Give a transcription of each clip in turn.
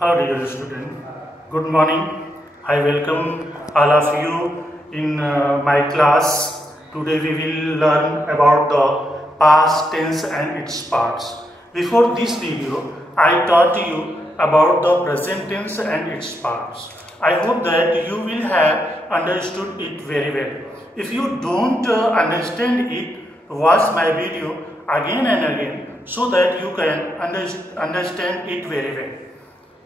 Hello dear student, good morning. I welcome all of you in my class. Today we will learn about the past tense and its parts. Before this video, I taught you about the present tense and its parts. I hope that you will have understood it very well. If you don't understand it, watch my video again and again so that you can understand it very well.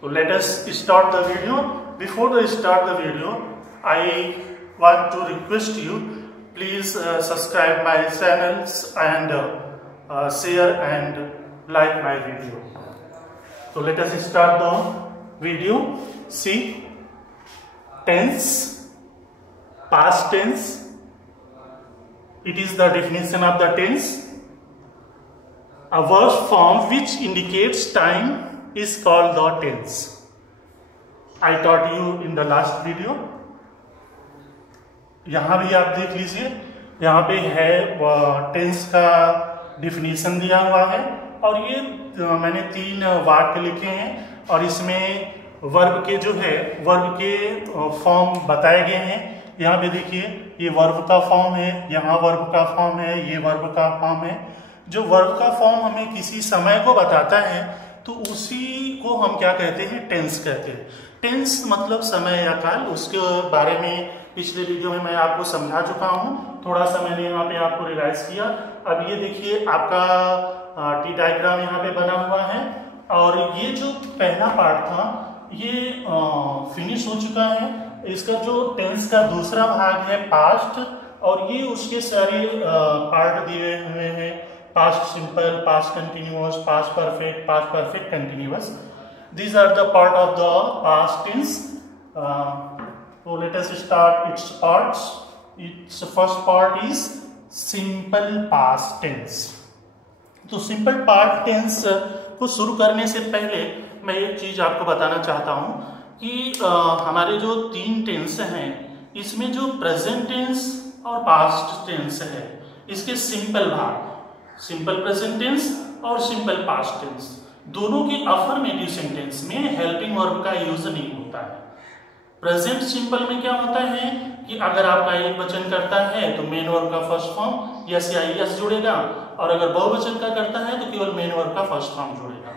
So let us start the video. Before I start the video, I want to request you, please subscribe my channels and share and like my video. So let us start the video. See, tense, past tense. It is the definition of the tense. A verb form which indicates time is called the tense. I taught you in the last video. यहाँ भी आप देख लीजिए, यहाँ पे है tense का definition दिया हुआ है और ये मैंने 3 वाक्य लिखे हैं और इसमें वर्ब के जो है वर्ब के फॉर्म बताए गए हैं। यहाँ पे देखिए, ये वर्ब का फॉर्म है, यहाँ वर्ब का फॉर्म है, ये वर्ब का फॉर्म है। जो वर्ब का फॉर्म हमें किसी समय को बताता है तो उसी को हम क्या कहते हैं, टेंस कहते हैं। टेंस मतलब समय या काल। उसके बारे में पिछले वीडियो में मैं आपको समझा चुका हूँ, थोड़ा सा मैंने यहाँ पे आपको रिवाइज किया। अब ये देखिए, आपका टी डायग्राम यहाँ पे बना हुआ है और ये जो पहला पार्ट था ये फिनिश हो चुका है। इसका जो टेंस का दूसरा भाग है पास्ट, और ये उसके सारे पार्ट दिए हुए हैं। Past simple, past continuous, past perfect continuous. These are the part of the past tense. So let us start its parts. Its first part is simple past tense. तो सिंपल पास्ट टेंस को शुरू करने से पहले मैं एक चीज आपको बताना चाहता हूं कि हमारे जो 3 टेंस हैं इसमें जो प्रेजेंट टेंस और पास्ट टेंस है, इसके सिंपल भाग, सिंपल प्रेजेंट टेंस और सिंपल पास्ट टेंस, दोनों के अफर्मेटिव सेंटेंस में हेल्पिंग वर्ब का यूज नहीं होता है। प्रेजेंट सिंपल में क्या होता है कि अगर आपका एक वचन करता है तो मेन वर्ब का फर्स्ट फॉर्म यस या यस जुड़ेगा, और अगर बहुवचन का करता है तो केवल मेन वर्ब का फर्स्ट फॉर्म जुड़ेगा।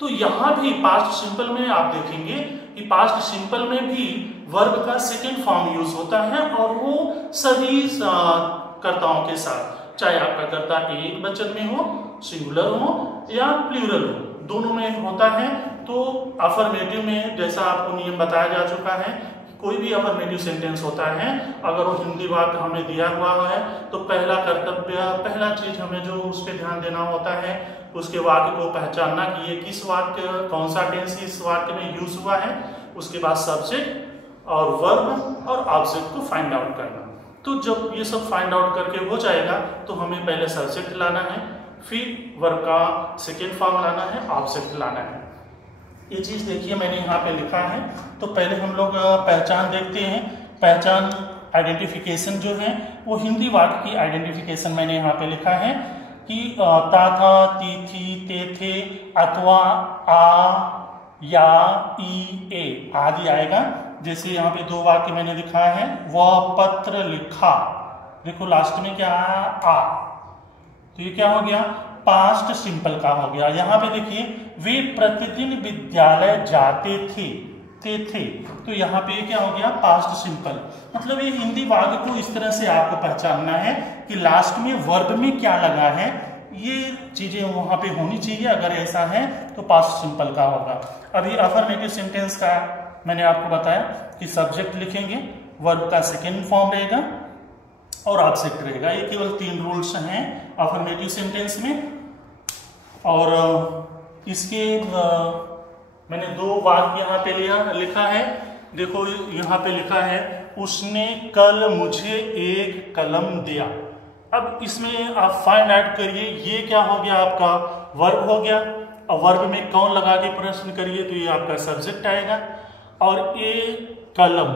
तो यहाँ भी पास्ट सिंपल में आप देखेंगे कि पास्ट सिंपल में भी वर्ब का सेकेंड फॉर्म यूज होता है, और वो सभी कर्ताओं के साथ, चाहे आपका कर्ता एक वचन में हो, सिंगुलर हो या प्लूरल हो, दोनों में होता है। तो अफर्मेटिव में जैसा आपको नियम बताया जा चुका है, कोई भी अफर्मेटिव सेंटेंस होता है, अगर वो हिंदी वाक्य हमें दिया हुआ है तो पहला कर्तव्य, पहला चीज हमें जो उस पर ध्यान देना होता है, उसके वाक्य को पहचानना कि ये किस वाक्य, कौन सा टेंस इस वाक्य में यूज हुआ है। उसके बाद सब्जेक्ट और वर्ब और ऑब्जेक्ट को फाइंड आउट करना। तो जब ये सब फाइंड आउट करके हो जाएगा तो हमें पहले सब्जेक्ट लाना है, फिर वर्ब का सेकेंड फॉर्म लाना है, ऑब्जेक्ट लाना है। ये चीज देखिए मैंने यहाँ पे लिखा है। तो पहले हम लोग पहचान देखते हैं। पहचान आइडेंटिफिकेशन जो है वो हिंदी वाक्य की आइडेंटिफिकेशन मैंने यहाँ पे लिखा है कि ता था, ती थी, ते थे, अथवा, आ, या, ई, ए आदि आएगा। जैसे यहाँ पे 2 वाक्य मैंने लिखा है, वह पत्र लिखा, देखो लास्ट में क्या आया, आ, तो ये क्या हो गया, पास्ट सिंपल का हो गया। यहाँ पे देखिए, वे प्रतिदिन विद्यालय जाते थे, थे, तो यहाँ पे क्या हो गया, पास्ट सिंपल। मतलब ये हिंदी वाक्य को इस तरह से आपको पहचानना है कि लास्ट में वर्ब में क्या लगा है, ये चीजें वहां पे होनी चाहिए। अगर ऐसा है तो पास्ट सिंपल का होगा। अभी अफर्मेटिव सेंटेंस का मैंने आपको बताया कि सब्जेक्ट लिखेंगे, वर्ब का सेकेंड फॉर्म रहेगा और ऑब्जेक्ट रहेगा। ये केवल 3 रूल्स हैं अफर्मेटिव सेंटेंस में। और इसके मैंने 2 वाक्य यहाँ पे लिखा है। देखो यहाँ पे लिखा है, उसने कल मुझे एक कलम दिया। अब इसमें आप फाइंड आउट करिए, ये क्या हो गया, आपका वर्ब हो गया, और वर्ब में कौन लगा के प्रश्न करिए तो ये आपका सब्जेक्ट आएगा, और ये कलम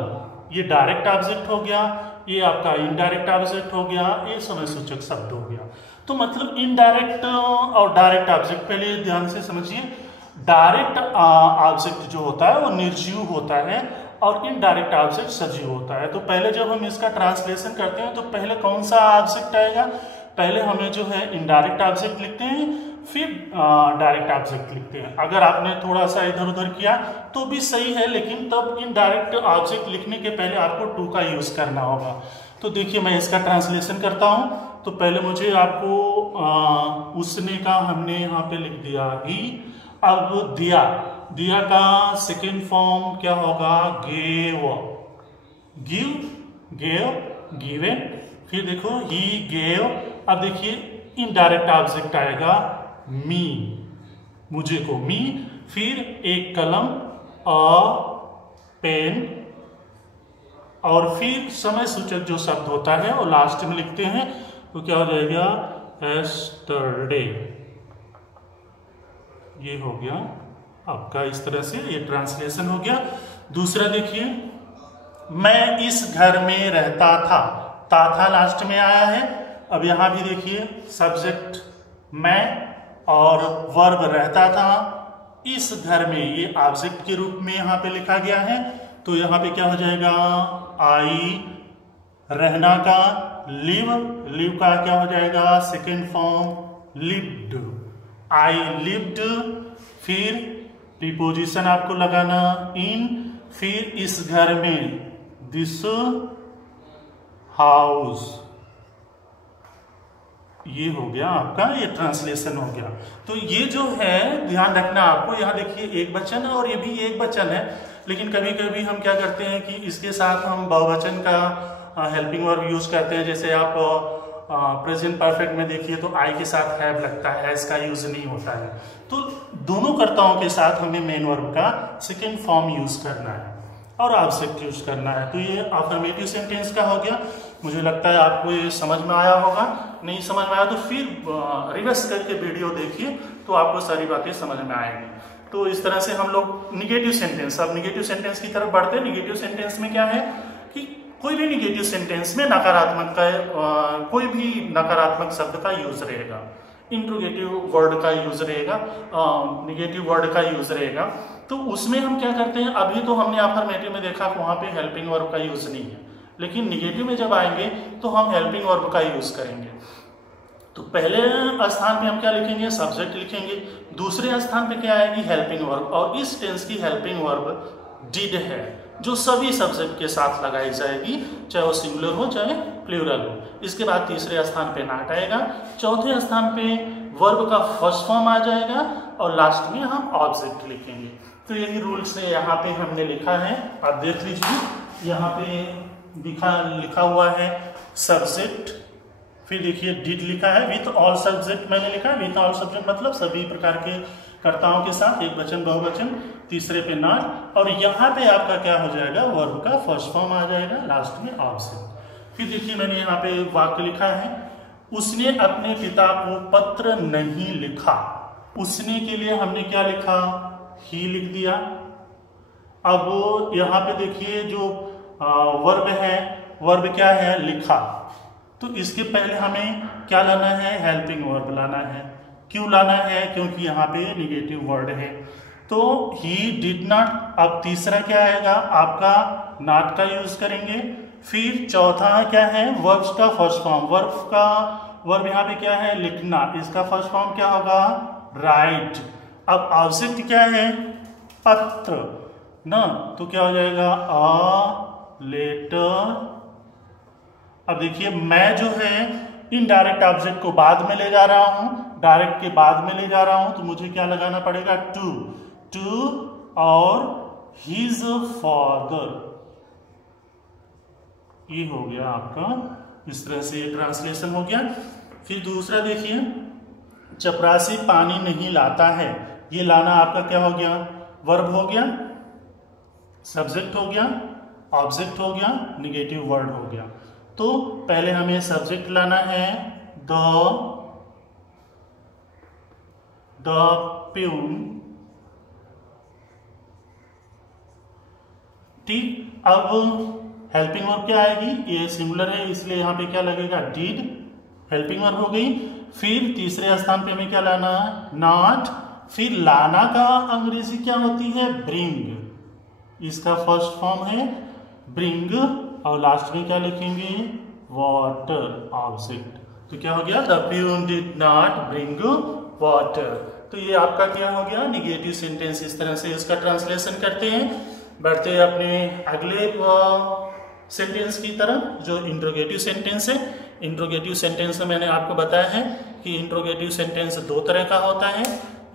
ये डायरेक्ट ऑब्जेक्ट हो गया, ये आपका इनडायरेक्ट ऑब्जेक्ट हो गया, ये समय सूचक शब्द हो गया। तो मतलब इनडायरेक्ट और डायरेक्ट ऑब्जेक्ट, पहले ध्यान से समझिए, डायरेक्ट ऑब्जेक्ट जो होता है वो निर्जीव होता है और इनडायरेक्ट ऑब्जेक्ट सजीव होता है। तो पहले जब हम इसका ट्रांसलेशन करते हैं तो पहले कौन सा ऑब्जेक्ट आएगा, पहले हमें जो है इनडायरेक्ट ऑब्जेक्ट लिखते हैं, फिर डायरेक्ट ऑब्जेक्ट लिखते हैं। अगर आपने थोड़ा सा इधर उधर किया तो भी सही है, लेकिन तब इनडायरेक्ट ऑब्जेक्ट लिखने के पहले आपको टू का यूज करना होगा। तो देखिए मैं इसका ट्रांसलेशन करता हूं। तो पहले मुझे आपको उसने का हमने यहाँ पे लिख दिया ही। अब दिया, दिया का सेकेंड फॉर्म क्या होगा, गेव, गिव, गेव, गिवन। फिर देखो ही गेव। अब देखिए इनडायरेक्ट ऑब्जेक्ट आएगा मी, मुझे को मी। फिर एक कलम, पेन, और फिर समय सूचक जो शब्द होता है वो लास्ट में लिखते हैं। तो क्या हो जाएगा, एस्टरडे। ये हो गया आपका, इस तरह से ये ट्रांसलेशन हो गया। दूसरा देखिए, मैं इस घर में रहता था लास्ट में आया है। अब यहां भी देखिए सब्जेक्ट मैं और वर्ब रहता था इस घर में, ये ऑब्जेक्ट के रूप में यहां पे लिखा गया है। तो यहां पे क्या हो जाएगा, आई, रहना का लिव, लिव का क्या हो जाएगा second form lived, I lived. फिर प्रीपोजिशन आपको लगाना इन, फिर इस घर में दिस हाउस। ये हो गया आपका, ये ट्रांसलेशन हो गया। तो ये जो है ध्यान रखना आपको, यहाँ देखिए एक वचन है और ये भी एक वचन है, लेकिन कभी कभी हम क्या करते हैं कि इसके साथ हम बहुवचन का हेल्पिंग वर्ब यूज करते हैं। जैसे आप प्रेजेंट परफेक्ट में देखिए तो आई के साथ हैव लगता है, इसका यूज नहीं होता है। तो दोनों कर्ताओं के साथ हमें मेन वर्ब का सेकेंड फॉर्म यूज करना है और ऑब्जेक्ट यूज करना है। तो ये अफर्मेटिव सेंटेंस का हो गया। मुझे लगता है आपको ये समझ में आया होगा। नहीं समझ में आया तो फिर रिवर्स करके वीडियो देखिए तो आपको सारी बातें समझ में आएंगी। तो इस तरह से हम लोग निगेटिव सेंटेंस, अब निगेटिव सेंटेंस की तरफ बढ़ते हैं। निगेटिव सेंटेंस में क्या है कि कोई भी निगेटिव सेंटेंस में नकारात्मक का कोई भी नकारात्मक शब्द का यूज रहेगा, इंट्रोगेटिव वर्ड का यूज रहेगा, निगेटिव वर्ड का यूज रहेगा। तो उसमें हम क्या करते हैं, अभी तो हमने अफर्मेटिव में देखा वहां पे हेल्पिंग वर्ब का यूज नहीं है, लेकिन निगेटिव में जब आएंगे तो हम हेल्पिंग वर्ब का यूज करेंगे। तो पहले स्थान पे हम क्या लिखेंगे, सब्जेक्ट लिखेंगे। दूसरे स्थान पे क्या आएगी, हेल्पिंग वर्ब। और इस टेंस की हेल्पिंग वर्ब डिड है, जो सभी सब्जेक्ट के साथ लगाई जाएगी, चाहे वो सिंगुलर हो चाहे प्लूरल हो। इसके बाद तीसरे स्थान पे नॉट आएगा, चौथे स्थान पे वर्ब का फर्स्ट फॉर्म आ जाएगा और लास्ट में हम ऑब्जेक्ट लिखेंगे। तो यही रूल्स है, यहाँ पे हमने लिखा है, आप देख लीजिए। यहाँ पे लिखा हुआ है सब्जेक्ट, फिर देखिए डिड लिखा है विथ ऑल सब्जेक्ट, मैंने लिखा है विथ ऑल सब्जेक्ट मतलब सभी प्रकार के कर्ताओं के साथ, एक वचन बहुवचन, तीसरे पे नॉट, और यहाँ पे आपका क्या हो जाएगा, वर्ब का फर्स्ट फॉर्म आ जाएगा, लास्ट में ऑब्जेक्ट। फिर देखिए मैंने यहाँ पे वाक्य लिखा है, उसने अपने पिता को पत्र नहीं लिखा। उसने के लिए हमने क्या लिखा, ही लिख दिया। अब यहाँ पे देखिए जो वर्ब है, वर्ब क्या है, लिखा। तो इसके पहले हमें क्या लाना है, हेल्पिंग वर्ब लाना है। क्यों लाना है, क्योंकि यहाँ पे निगेटिव वर्ड है। तो ही डिड नॉट। अब तीसरा क्या आएगा आपका, नॉट का यूज करेंगे। फिर चौथा क्या है, वर्ब्स का फर्स्ट फॉर्म, वर्ब यहाँ पे क्या है, लिखना, इसका फर्स्ट फॉर्म क्या होगा, राइट। अब ऑब्जेक्ट क्या है, पत्र ना, तो क्या हो जाएगा, अ लेटर। अब देखिए मैं जो है इनडायरेक्ट ऑब्जेक्ट को बाद में ले जा रहा हूं, डायरेक्ट के बाद में ले जा रहा हूं, तो मुझे क्या लगाना पड़ेगा, टू और हिज फादर। ये हो गया आपका, इस तरह से ये ट्रांसलेशन हो गया। फिर दूसरा देखिए, चपरासी पानी नहीं लाता है। ये लाना आपका क्या हो गया, वर्ब हो गया, सब्जेक्ट हो गया, ऑब्जेक्ट हो गया, निगेटिव वर्ड हो गया। तो पहले हमें सब्जेक्ट लाना है, द प्यून, ठीक। अब हेल्पिंग वर्ब क्या आएगी, ये सिंगुलर है इसलिए यहां पे क्या लगेगा, डिड, हेल्पिंग वर्ब हो गई। फिर तीसरे स्थान पे हमें क्या लाना है, नॉट, फिर लाना का अंग्रेजी क्या होती है? ब्रिंग। इसका फर्स्ट फॉर्म है ब्रिंग और लास्ट में क्या लिखेंगे? Water object. तो क्या हो गया? The peon did not bring water. तो ये आपका क्या हो गया? Negative sentence. इस तरह से इसका ट्रांसलेशन करते हैं। बढ़ते हैं अपने अगले सेंटेंस की तरफ जो इंट्रोगेटिव सेंटेंस है। इंट्रोगेटिव सेंटेंस में मैंने आपको बताया है कि इंट्रोगेटिव सेंटेंस दो तरह का होता है,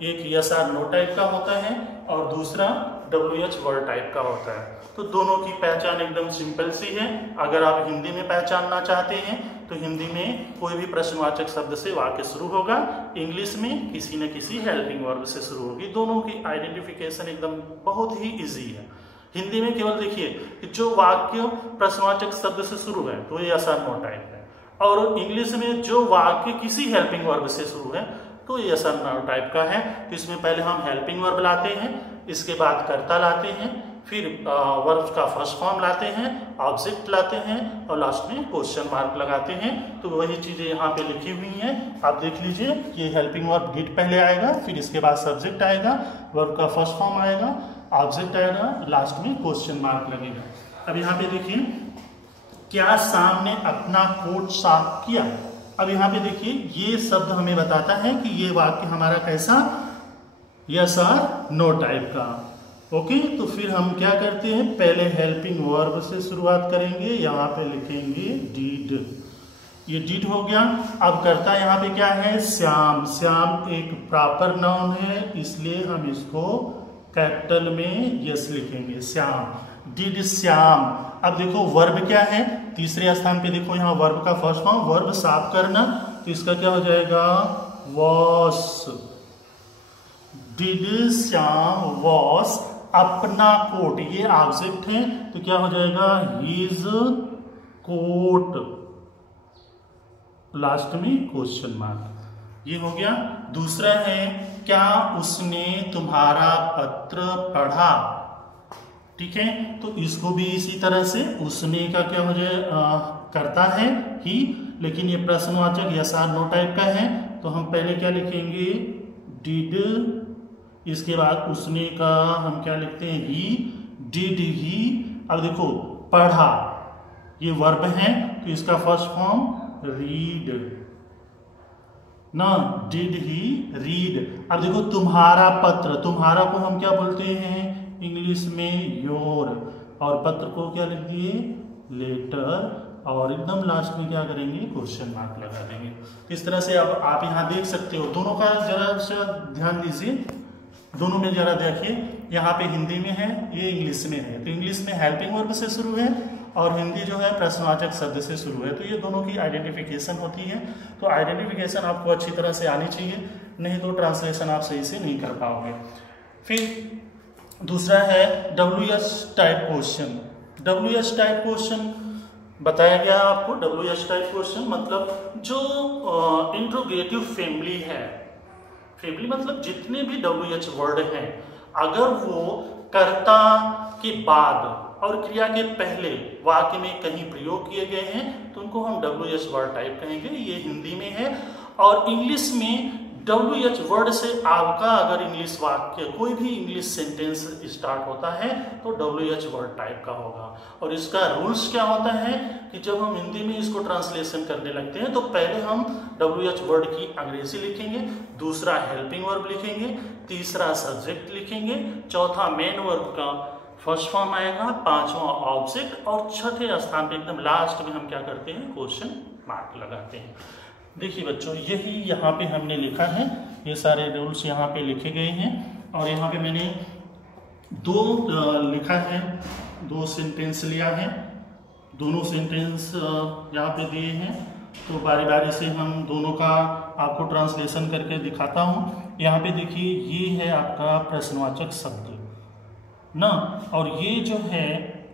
एक यस और नो टाइप का होता है और दूसरा WH वर्ड टाइप का होता है। तो दोनों की पहचान एकदम सिंपल सी है। अगर आप हिंदी में पहचानना चाहते हैं तो हिंदी में कोई भी प्रश्नवाचक शब्द से वाक्य शुरू होगा, इंग्लिश में किसी न किसी हेल्पिंग वर्ब से शुरू होगी। दोनों की आइडेंटिफिकेशन एकदम बहुत ही इजी है। हिंदी में केवल देखिए कि जो वाक्य प्रश्नवाचक शब्द से शुरू है तो ये यस और नो टाइप है, और इंग्लिश में जो वाक्य किसी हेल्पिंग वर्ब से शुरू है तो ये यस और नो टाइप का है। तो इसमें पहले हम हेल्पिंग वर्ब लाते हैं, इसके बाद कर्ता लाते हैं, फिर वर्ब का फर्स्ट फॉर्म लाते हैं, ऑब्जेक्ट लाते हैं और लास्ट में क्वेश्चन मार्क लगाते हैं। तो वही चीजें यहाँ पे लिखी हुई हैं, आप देख लीजिए। ये हेल्पिंग वर्ब डिड पहले आएगा, फिर इसके बाद सब्जेक्ट आएगा, वर्ब का फर्स्ट फॉर्म आएगा, ऑब्जेक्ट आएगा, लास्ट में क्वेश्चन मार्क लगेगा। अब यहाँ पे देखिए, क्या शाम ने अपना कोट साफ किया? अब यहाँ पे देखिए ये शब्द हमें बताता है कि ये वाक्य हमारा कैसा? यस और नो टाइप का। ओके, तो फिर हम क्या करते हैं? पहले हेल्पिंग वर्ब से शुरुआत करेंगे। यहाँ पे लिखेंगे डिड। ये डिड हो गया। अब करता यहाँ पे क्या है? श्याम। श्याम एक प्रॉपर नाउन है, इसलिए हम इसको कैपिटल में यस लिखेंगे, श्याम। डिड श्याम। अब देखो वर्ब क्या है? तीसरे स्थान पे देखो यहाँ वर्ब का फर्स्ट फॉर्म, वर्ब साफ करना, तो इसका क्या हो जाएगा? वॉश। डिड श्याम वॉश अपना कोट, ये ऑब्जेक्ट है तो क्या हो जाएगा? हिज कोट, लास्ट में क्वेश्चन मार्क। ये हो गया। दूसरा है, क्या उसने तुम्हारा पत्र पढ़ा? ठीक है, तो इसको भी इसी तरह से उसने का क्या हो जाए? करता है ही, लेकिन ये प्रश्नवाचक यस और नो टाइप का है, तो हम पहले क्या लिखेंगे? डिड। इसके बाद उसने का हम क्या लिखते हैं? ही। Did he. अब देखो पढ़ा, ये वर्ब है तो इसका फर्स्ट फॉर्म रीड ना, डिड ही रीड। अब देखो तुम्हारा पत्र, तुम्हारा को हम क्या बोलते हैं इंग्लिश में? योर, और पत्र को क्या लिख दिए? लेटर, और एकदम लास्ट में क्या करेंगे? क्वेश्चन मार्क लगा देंगे। इस तरह से अब आप यहाँ देख सकते हो। दोनों का जरा सा ध्यान दीजिए, दोनों में जरा देखिए। यहाँ पे हिंदी में है, ये इंग्लिश में है। तो इंग्लिश में हेल्पिंग वर्ब से शुरू है और हिंदी जो है प्रश्नवाचक शब्द से शुरू है। तो ये दोनों की आइडेंटिफिकेशन होती है। तो आइडेंटिफिकेशन आपको अच्छी तरह से आनी चाहिए, नहीं तो ट्रांसलेशन आप सही से नहीं कर पाओगे। फिर दूसरा है WH type question. WH type question बताया गया आपको। WH टाइप क्वेश्चन मतलब जो इंट्रोगेटिव फैमिली है, फैमिली मतलब जितने भी WH वर्ड हैं, अगर वो कर्ता के बाद और क्रिया के पहले वाक्य में कहीं प्रयोग किए गए हैं तो उनको हम WH वर्ड टाइप कहेंगे। ये हिंदी में है। और इंग्लिश में WH वर्ड से आपका अगर इंग्लिश वाक्य, कोई भी इंग्लिश सेंटेंस स्टार्ट होता है तो WH वर्ड टाइप का होगा। और इसका रूल्स क्या होता है कि जब हम हिंदी में इसको ट्रांसलेशन करने लगते हैं तो पहले हम WH वर्ड की अंग्रेजी लिखेंगे, दूसरा हेल्पिंग वर्ब लिखेंगे, तीसरा सब्जेक्ट लिखेंगे, चौथा मेन वर्ब का फर्स्ट फॉर्म आएगा, पांचवा ऑब्जेक्ट, और छठे स्थान पे एकदम लास्ट में हम क्या करते हैं? क्वेश्चन मार्क लगाते हैं। देखिए बच्चों, यही यहाँ पे हमने लिखा है, ये सारे रूल्स यहाँ पे लिखे गए हैं। और यहाँ पे मैंने दो लिखा है, दो सेंटेंस लिया है, दोनों सेंटेंस यहाँ पे दिए हैं। तो बारी बारी से हम दोनों का आपको ट्रांसलेशन करके दिखाता हूँ। यहाँ पे देखिए, ये है आपका प्रश्नवाचक शब्द ना, और ये जो है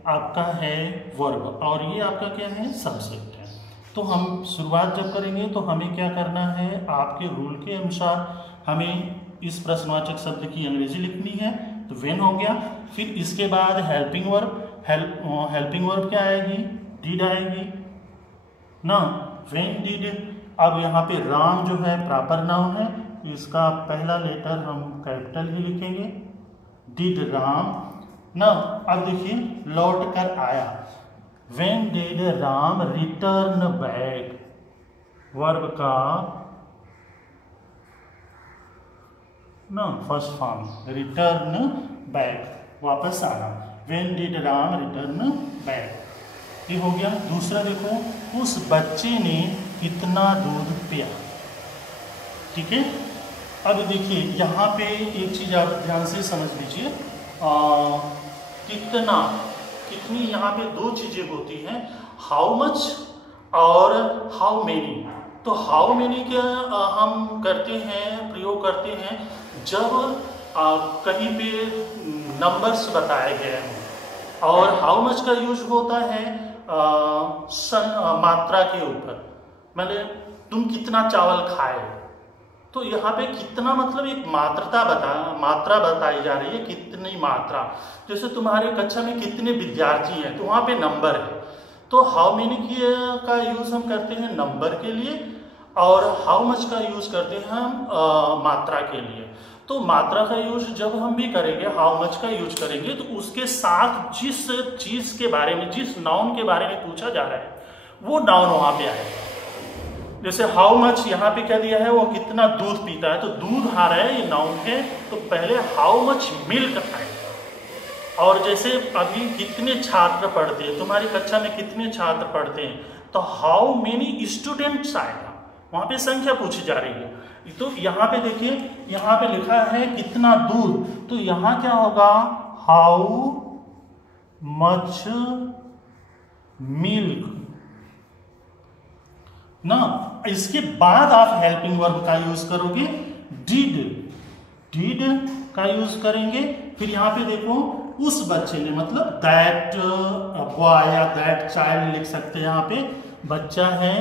आपका है वर्ब, और ये आपका क्या है? सब्जेक्ट है। तो हम शुरुआत जब करेंगे तो हमें क्या करना है? आपके रूल के अनुसार हमें इस प्रश्नवाचक शब्द की अंग्रेजी लिखनी है। तो व्हेन हो गया, फिर इसके बाद हेल्पिंग वर्ब, हेल्पिंग वर्ब क्या आएगी? डिड आएगी ना, व्हेन डिड। अब यहाँ पे राम जो है प्रॉपर नाउन है, इसका पहला लेटर हम कैपिटल ही लिखेंगे, डिड राम। ना अब देखिए लौट कर आया, when did Ram return back, verb का ना फर्स्ट फॉर्म रिटर्न बैक, वापस आना, when did Ram return back, ये हो गया। दूसरा देखो, उस बच्चे ने कितना दूध पिया। ठीक है, अब देखिए यहाँ पे एक चीज आप ध्यान से समझ लीजिए, कितना कितनी, यहाँ पे दो चीजें होती हैं, हाउ मच और हाउ मेनी। तो हाउ मेनी के हम करते हैं, प्रयोग करते हैं जब कहीं पे नंबर्स बताए गए हैं, और हाउ मच का यूज होता है मात्रा के ऊपर, मतलब तुम कितना चावल खाए। तो यहाँ पे कितना मतलब एक मात्रा बताई जा रही है, कितनी मात्रा। जैसे तुम्हारे कक्षा में कितने विद्यार्थी हैं, तो वहाँ पे नंबर है, तो हाउ मेनी का यूज हम करते हैं नंबर के लिए, और हाउ मच का यूज करते हैं हम मात्रा के लिए। तो मात्रा का यूज जब हम भी करेंगे, हाउ मच का यूज करेंगे, तो उसके साथ जिस चीज के बारे में, जिस नाउन के बारे में पूछा जा रहा है, वो नाउन वहां पे आएगा। जैसे हाउ मच यहाँ पे क्या दिया है, वो कितना दूध पीता है, तो दूध आ रहा है, ये नाउन है, तो पहले हाउ मच मिल्क आएगा। और जैसे अभी कितने छात्र पढ़ते हैं, तुम्हारी कक्षा में कितने छात्र पढ़ते हैं, तो हाउ मेनी स्टूडेंट्स आएगा, वहां पे संख्या पूछी जा रही है। तो यहाँ पे देखिए, यहाँ पे लिखा है कितना दूध, तो यहाँ क्या होगा, हाउ मच मिल्क ना। इसके बाद आप हेल्पिंग वर्ब का यूज करोगे, डिड का यूज करेंगे। फिर यहाँ पे देखो, उस बच्चे ने, मतलब दैट बॉय या दैट चाइल्ड लिख सकते हैं, यहाँ पे बच्चा है,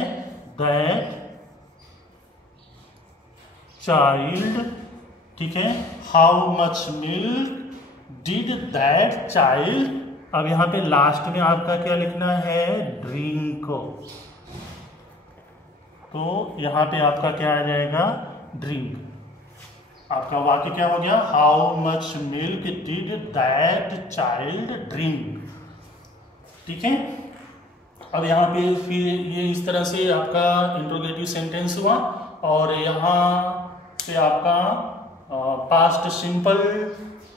दैट चाइल्ड, ठीक है। How much milk did that child. अब यहाँ पे लास्ट में आपका क्या लिखना है, ड्रिंक। तो यहाँ पे आपका क्या आ जाएगा, ड्रिंक। आपका वाक्य क्या हो गया, how much milk did that child drink. ठीक है, अब यहाँ पे फिर ये इस तरह से आपका इंट्रोगेटिव सेंटेंस हुआ, और यहाँ से आपका पास्ट सिंपल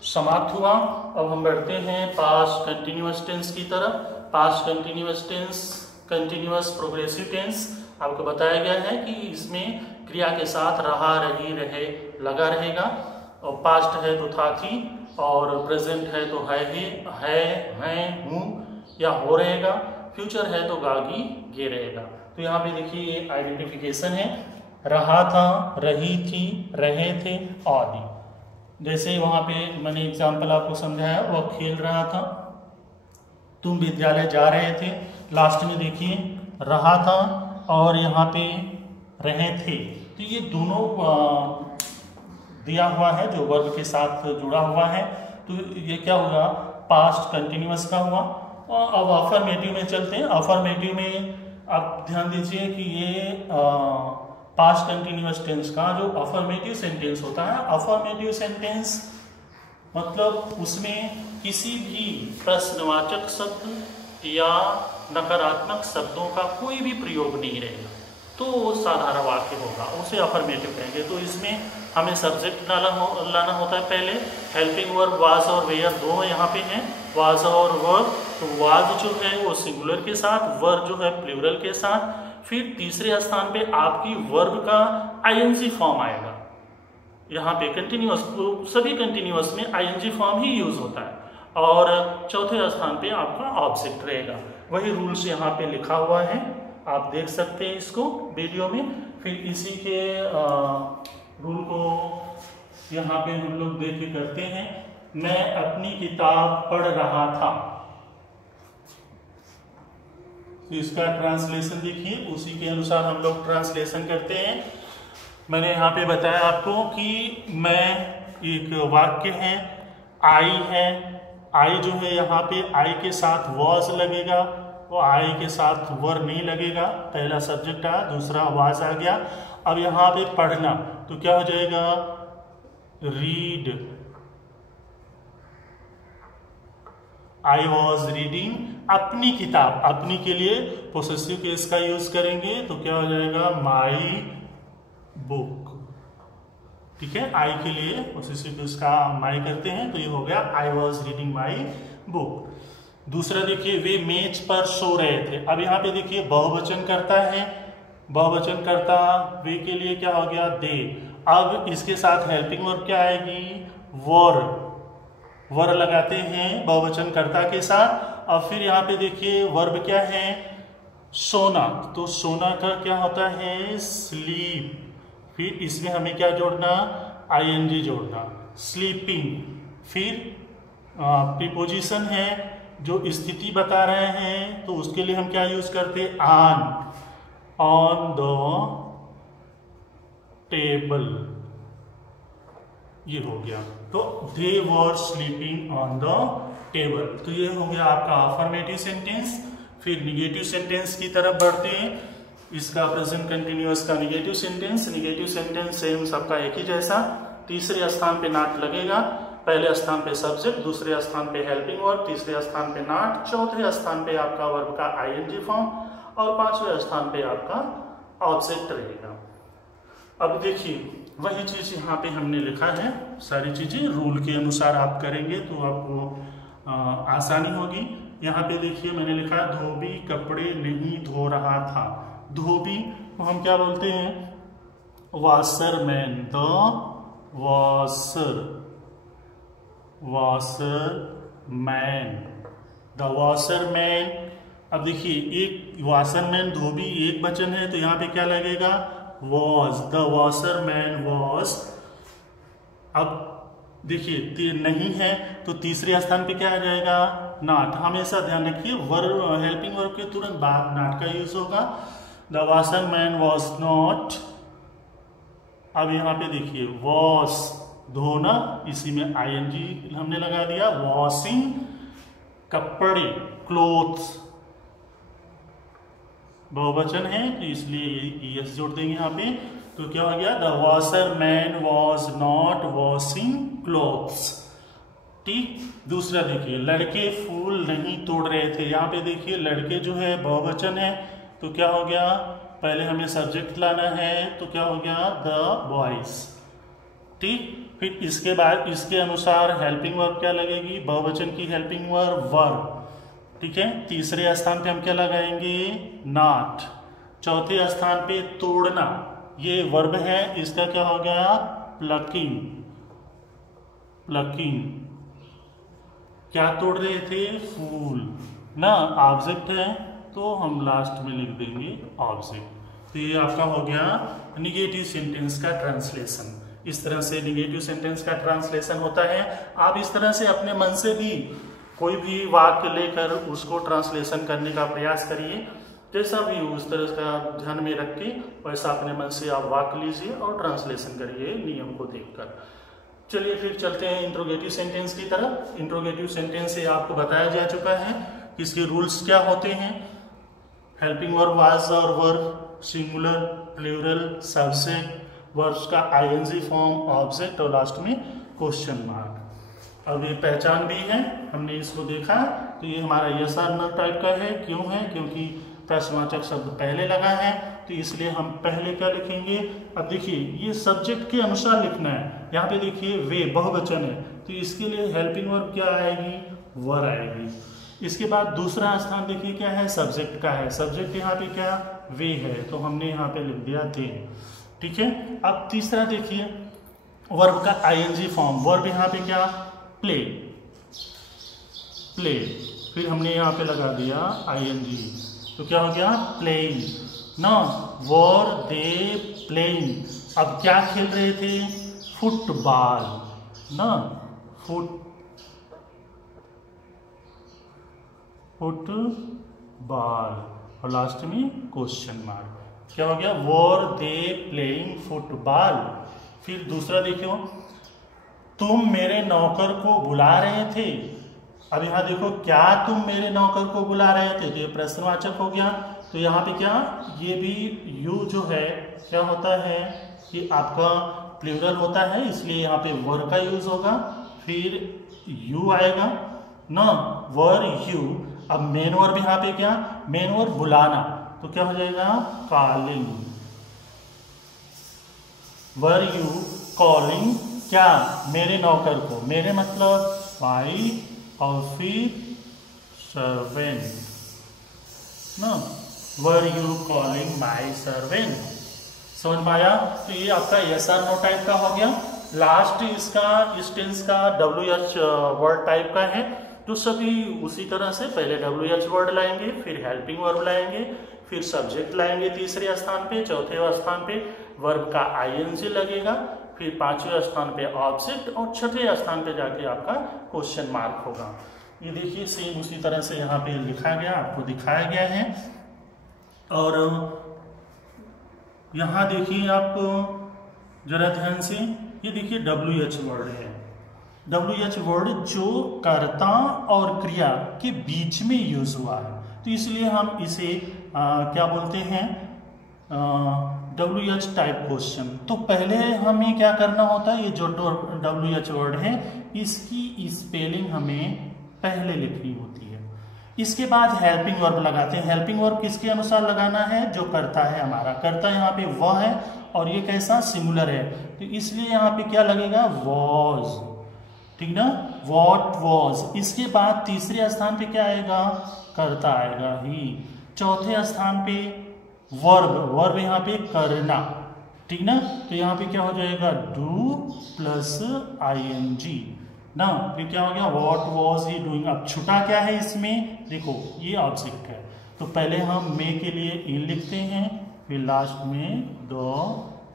समाप्त हुआ। अब हम बढ़ते हैं पास्ट कंटिन्यूअस टेंस की तरफ। Past continuous tense, continuous progressive tense, आपको बताया गया है कि इसमें क्रिया के साथ रहा, रही, रहे लगा रहेगा, और पास्ट है तो था, थी, और प्रेजेंट है तो है, ही है, हैं, हूँ या हो रहेगा, फ्यूचर है तो गागी, गे रहेगा। तो यहाँ पे देखिए ये आइडेंटिफिकेशन है, रहा था, रही थी, रहे थे आदि। जैसे वहाँ पे मैंने एग्जाम्पल आपको समझाया, वह खेल रहा था, तुम विद्यालय जा रहे थे। लास्ट में देखिए रहा था और यहाँ पे रहे थे, तो ये दोनों दिया हुआ है जो वर्ब के साथ जुड़ा हुआ है। तो ये क्या हुआ, पास्ट कंटिन्यूअस का हुआ। और अब अफर्मेटिव में चलते हैं। अफर्मेटिव में आप ध्यान दीजिए कि ये पास्ट कंटिन्यूअस टेंस का जो अफर्मेटिव सेंटेंस होता है, अफर्मेटिव सेंटेंस मतलब उसमें किसी भी प्रश्नवाचक शब्द या नकारात्मक शब्दों का कोई भी प्रयोग नहीं रहेगा, तो वो साधारण वाक्य होगा, उसे अफर्मेटिव कहेंगे। तो इसमें हमें सब्जेक्ट लाना होता है पहले। हेल्पिंग वर्ब वाज और वेयर दो यहाँ पे हैं, वाज और वर्ब। तो वाज जो है वो सिंगुलर के साथ, वर्ब जो है प्लूरल के साथ। फिर तीसरे स्थान पे आपकी वर्ब का आईएनजी फॉर्म आएगा। यहाँ पे कंटिन्यूअस, सभी कंटिन्यूअस में आईएनजी फॉर्म ही यूज होता है। और चौथे स्थान पे आपका ऑब्जेक्ट रहेगा। वही रूल्स यहाँ पे लिखा हुआ है, आप देख सकते हैं इसको वीडियो में। फिर इसी के रूल को यहाँ पे हम लोग देख के करते हैं। मैं अपनी किताब पढ़ रहा था, तो इसका ट्रांसलेशन देखिए, उसी के अनुसार हम लोग ट्रांसलेशन करते हैं। मैंने यहाँ पे बताया आपको कि मैं, एक वाक्य है, आई है, आई जो है यहाँ पे आई के साथ वॉज लगेगा, वो आई के साथ वर नहीं लगेगा। पहला सब्जेक्ट आया, दूसरा वाज आ गया। अब यहाँ पे पढ़ना, तो क्या हो जाएगा, रीड, आई वॉज रीडिंग, अपनी किताब, अपनी के लिए पोसेसिव केस का यूज करेंगे तो क्या हो जाएगा, माई बुक। ठीक है, आई के लिए पोसेसिव केस का माई करते हैं तो ये हो गया I was reading my book. दूसरा देखिए, वे मेज पर सो रहे थे। अब यहाँ पे देखिए बहुवचन करता है, बहुवचन करता वे के लिए क्या हो गया, दे। अब इसके साथ हेल्पिंग वर्ब क्या आएगी, वर, वर लगाते हैं बहुवचन कर्ता के साथ। अब फिर यहाँ पे देखिए वर्ब क्या है, सोना, तो सोना का क्या होता है, स्लीप। फिर इसमें हमें क्या जोड़ना, आईएनजी जोड़ना, स्लीपिंग। फिर प्रीपोजिशन है जो स्थिति बता रहे हैं तो उसके लिए हम क्या यूज करते हैं, ऑन द टेबल, ये हो गया। तो they were sleeping on the table, तो ये हो गया आपका अफर्मेटिव सेंटेंस। फिर निगेटिव सेंटेंस की तरफ बढ़ते हैं। इसका प्रेजेंट कंटिन्यूअस का negative sentence, negative sentence same सबका एक ही जैसा, तीसरे स्थान पे नॉट लगेगा, पहले स्थान पे सब्जेक्ट, दूसरे स्थान पे हेल्पिंग वर्ब, तीसरे स्थान पे नॉट, चौथे स्थान पे आपका वर्ब का आईएनजी फॉर्म और पांचवें स्थान पे आपका ऑब्जेक्ट रहेगा। अब देखिए वही चीज यहाँ पे हमने लिखा है, सारी चीजें रूल के अनुसार आप करेंगे तो आपको आसानी होगी। यहाँ पे देखिए मैंने लिखा, धोबी कपड़े नहीं धो रहा था। धोबी को हम क्या बोलते हैं, washerman, the washer, washerman, the washerman. अब देखिए एक वॉशरमैन धोबी एक वचन है तो यहाँ पे क्या लगेगा, वॉज, द वॉशरमैन वॉज। अब देखिए नहीं है तो तीसरे स्थान पे क्या आ जाएगा, नॉट। हमेशा ध्यान रखिए वर्ब, हेल्पिंग वर्ब के तुरंत बाद नॉट का यूज होगा। The washerman was not. अब यहाँ पे देखिए वॉश, धोना, इसी में आईएनजी हमने लगा दिया, वॉशिंग, कपड़े, क्लोथ्स, बहुवचन है तो इसलिए यस जोड़ देंगे यहाँ पे। तो क्या हो गया, the washerman was not washing clothes. ठीक। दूसरा देखिए, लड़के फूल नहीं तोड़ रहे थे। यहाँ पे देखिए लड़के जो है बहुवचन है तो क्या हो गया, पहले हमें सब्जेक्ट लाना है तो क्या हो गया, द बॉयज। ठीक। फिर इसके बाद इसके अनुसार हेल्पिंग वर्ब क्या लगेगी, बहुवचन की हेल्पिंग वर्ब वर्ब। ठीक है। तीसरे स्थान पे हम क्या लगाएंगे, नॉट। चौथे स्थान पे तोड़ना, ये वर्ब है, इसका क्या हो गया, प्लकिंग, प्लकिंग। क्या तोड़ रहे थे, फूल ना, ऑब्जेक्ट है तो हम लास्ट में लिख देंगे ऑब्जेक्ट। तो ये आपका हो गया निगेटिव सेंटेंस का ट्रांसलेशन। इस तरह से निगेटिव सेंटेंस का ट्रांसलेशन होता है। आप इस तरह से अपने मन से भी कोई भी वाक्य लेकर उसको ट्रांसलेशन करने का प्रयास करिए, जैसा भी उस तरह का ध्यान में रख के वैसा अपने मन से आप वाक्य लीजिए और ट्रांसलेशन करिए नियम को देखकर। चलिए फिर चलते हैं इंट्रोगेटिव सेंटेंस की तरफ। इंट्रोगेटिव सेंटेंस से आपको बताया जा चुका है कि इसके रूल्स क्या होते हैं। हेल्पिंग वर्ब वाज और verb, singular, plural, subject, verbs का आईएनजी फॉर्म, ऑब्जेक्ट और लास्ट में क्वेश्चन मार्क। अब ये पहचान भी है, हमने इसको देखा तो ये हमारा यस और नो टाइप का है। क्यों है, क्योंकि प्रश्नवाचक शब्द पहले लगा है तो इसलिए हम पहले क्या लिखेंगे। अब देखिए ये सब्जेक्ट के अनुसार लिखना है। यहाँ पे देखिए वे बहुवचन है तो इसके लिए हेल्पिंग वर्ब क्या आएगी, वर आएगी। इसके बाद दूसरा स्थान देखिए क्या है, सब्जेक्ट का है। सब्जेक्ट यहाँ पे क्या, वे है, तो हमने यहाँ पे लिख दिया दे। ठीक है। अब तीसरा देखिए वर्ब का आईएनजी फॉर्म। वर्ब यहाँ पे क्या, प्ले, प्ले। फिर हमने यहाँ पे लगा दिया आईएनजी तो क्या हो गया, प्लेइंग ना, वर दे प्लेइंग। अब क्या खेल रहे थे, फुटबॉल ना, फुटबॉल और लास्ट में क्वेश्चन मार्क। क्या हो गया, वर दे प्लेइंग फुटबॉल। फिर दूसरा देखियो, तुम मेरे नौकर को बुला रहे थे। अब यहाँ देखो, क्या तुम मेरे नौकर को बुला रहे थे, तो ये प्रश्नवाचक हो गया। तो यहाँ पे क्या, ये भी यू जो है क्या होता है कि आपका प्लूरल होता है, इसलिए यहाँ पे वर का यूज होगा, फिर यू आएगा ना, वर यू। अब मेन वर्ब यहाँ पे क्या, मेन वर्ब बुलाना, तो क्या हो जाएगा कॉलिंग, वर यू कॉलिंग क्या, मेरे नौकर को, मेरे मतलब माई, और फिर सर्वेंट ना, were you calling my servant. समझ पाया? तो ये आपका यस और नो टाइप का हो गया। लास्ट इसका इस टेंस का WH वर्ड टाइप का है, तो सभी उसी तरह से पहले WH वर्ड लाएंगे, फिर हेल्पिंग वर्ब लाएंगे, फिर सब्जेक्ट लाएंगे तीसरे स्थान पे, चौथे स्थान पे वर्ब का ING लगेगा, फिर पांचवें स्थान पे ऑब्जेक्ट, और छठे स्थान पे जाके आपका क्वेश्चन मार्क होगा। ये देखिए सेम उसी तरह से यहाँ पे लिखा गया, आपको दिखाया गया है। और यहाँ देखिए आप जरा ध्यान से, ये देखिए WH वर्ड है, WH वर्ड जो कर्ता और क्रिया के बीच में यूज हुआ है, तो इसलिए हम इसे क्या बोलते हैं, WH टाइप क्वेश्चन। तो पहले हमें क्या करना होता है, ये जो WH वर्ड है इसकी स्पेलिंग हमें पहले लिखनी होती है, इसके बाद हेल्पिंग वर्ब लगाते हैं। हेल्पिंग वर्ब किसके अनुसार लगाना है, जो करता है, हमारा करता यहाँ पे वह है, और ये कैसा सिंगुलर है, तो इसलिए यहाँ पे क्या लगेगा वॉज, ठीक ना, वॉट वॉज। इसके बाद तीसरे स्थान पे क्या आएगा, करता आएगा ही। चौथे स्थान पे वर्ब, वर्ब यहाँ पे करना, ठीक ना, तो यहाँ पे क्या हो जाएगा डू प्लस ING ना, फिर क्या हो गया व्हाट वाज ही डूइंग। अब छुटा क्या है इसमें, देखो ये ऑब्जेक्ट है, तो पहले हम मे के लिए इन लिखते हैं, फिर लास्ट में द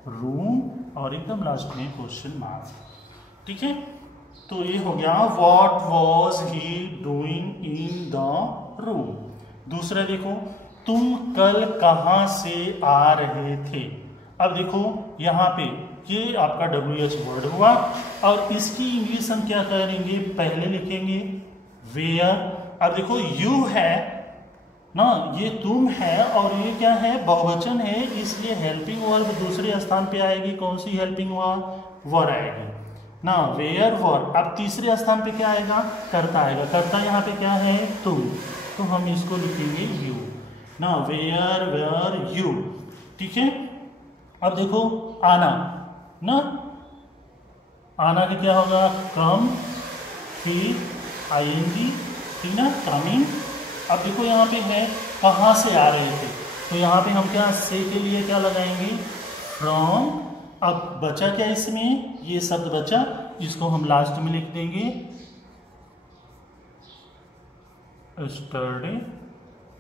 रूम, और एकदम लास्ट में क्वेश्चन मार्क, ठीक है। तो ये हो गया what was he doing in the room. दूसरा देखो, तुम कल कहाँ से आ रहे थे। अब देखो यहाँ पे ये आपका WH वर्ड हुआ, और इसकी इंग्लिश हम क्या करेंगे, पहले लिखेंगे वेयर। अब देखो यू है ना, ये तुम है, और ये क्या है बहुवचन है, इसलिए हेल्पिंग वर्ब दूसरे स्थान पे आएगी, कौन सी हेल्पिंग वर्ब आएगी ना, वेयर वर्ब। अब तीसरे स्थान पे क्या आएगा, करता आएगा, करता यहाँ पे क्या है तुम, तो हम इसको लिखेंगे यू ना, वेयर वेयर यू, ठीक है। अब देखो आना ना, आना का क्या होगा कम, फिर ING, ठीक ना, कमिंग। अब देखो यहाँ पे है कहाँ से आ रहे थे, तो यहाँ पे हम क्या से के लिए क्या लगाएंगे फ्रॉम। अब बचा क्या इसमें, ये शब्द बचा, इसको हम लास्ट में लिख देंगे यस्टरडे,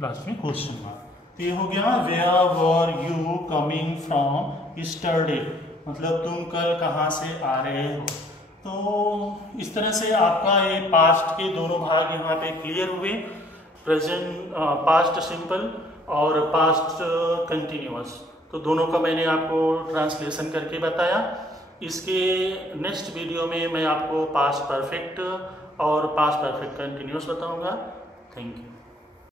लास्ट में क्वेश्चन मार्क। तो ये हो गया where were you coming from yesterday, मतलब तुम कल कहाँ से आ रहे हो। तो इस तरह से आपका ये पास्ट के दोनों भाग यहाँ पे क्लियर हुए, प्रेजेंट पास्ट सिंपल और पास्ट कंटिन्यूअस। तो दोनों का मैंने आपको ट्रांसलेशन करके बताया। इसके नेक्स्ट वीडियो में मैं आपको पास्ट परफेक्ट और पास्ट परफेक्ट कंटिन्यूअस बताऊंगा। Thank you.